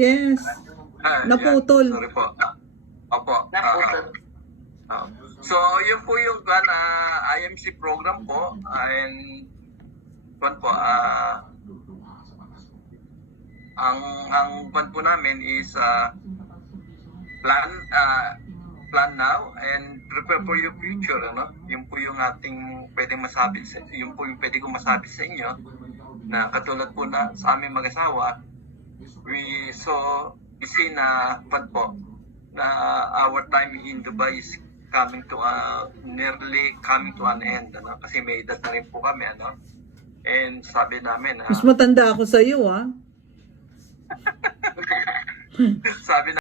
Yes. Naputol. Sorry po. Opo. Naputol. So, yun po yung IMC program po. And, kwan po, ang kwan po namin is plan now and prepare for your future, ano? Yun po yung ating pwedeng masabi yun po yung pwede kong masabi sa inyo na katulad po na sa aming mag-asawa, we see na kwan po na our time in Dubai is coming to nearly coming to an end, ano? Kasi may edad na rin po kami, ano? And sabi namin Mas matanda ako sa iyo, ah. sabi